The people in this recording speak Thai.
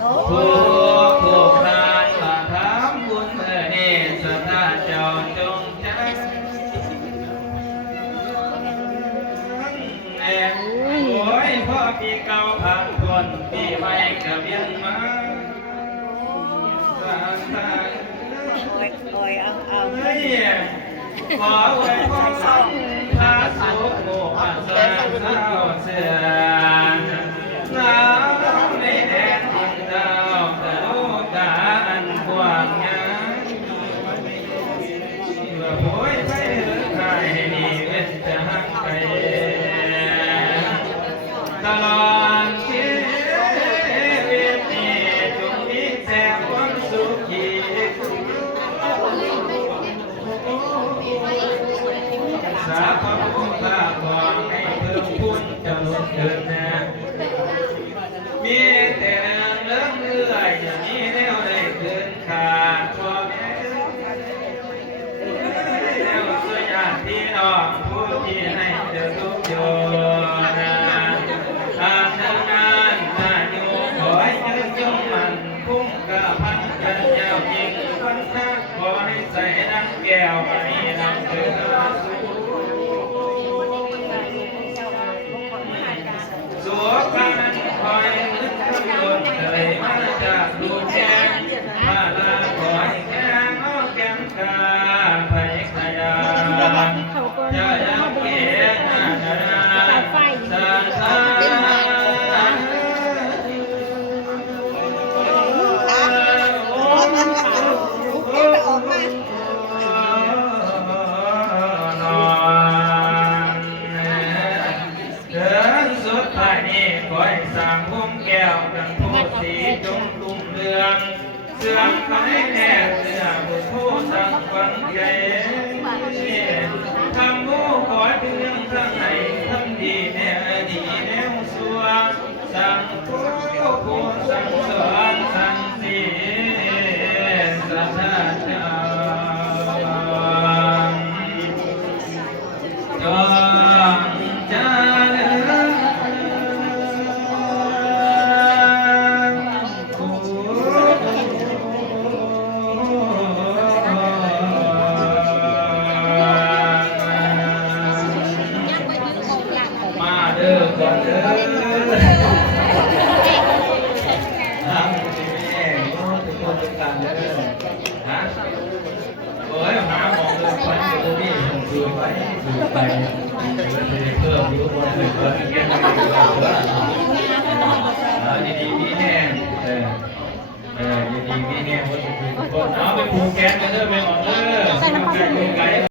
ทุกทานมาถามบุญเมื่อนี้สถานเจ้าจงใจโอ้ยพ่อปีเก่าผ่านพ้นปีใหม่ก็เวียนมาสร้างทาง ขอไว้ขอสังพาสุขโมหะสร้างเท้าเสื่อมหนาวในแดนดินดาวตะลุตาอันกว้างใหญ่โอ้ยไปหรือใครดีเว้นจะหักไปตลอดชีวิตนี้จงมีแต่ความสุขี สาธุพุทธะขอให้เพิ่มพูนเจริญเดินหน้ามีแต่เรื่องเรื่อยอย่างนี้แล้วได้เกินขาดพ่อแม่แล้วช่วยญาติพี่น้องผู้ที่ให้เจอทุกโยนาทางเดินงานนาอยู่ขอให้ยืนยงมันพุ่งกระพันกันยาวยิงพันทักขอให้ใส่น้ำแก้วให้น้ำเกลือสัวกันคอยนึกคำนวณเลยมาจากดูแกงมาลาคอยแกงอ้อแกงกาไผ่ขยาจะยังเกียงนาดาตาตาสุดท้ายนี้ขอให้สร้างพุ่มแก้วกันผู้สีจงรุ่งเรืองเสื่อมไปแน่เสื่อบุญผู้สั่งฟังใจทำผู้ขอเพียงทั้งไหนทั้งดีแน่ดีแน่สัวสั่งผู้สั่งสอนสั่งสีสัทธาเจ้าจงเจริญมาเด้อก่อนเด้อทำที่แม่ทุกคนทุกการเด้อฮะโอ้ยหาหมองเลยไปตัวนี้ผมดูไปดูไปเพิ่มอยู่บนเลยเพิ่มแค่ไหนก็ดีๆมีแน่ดีๆมีแน่ว่าจะถูกคนเอาไปผูกแขนกันเด้อไปหมดเด้อ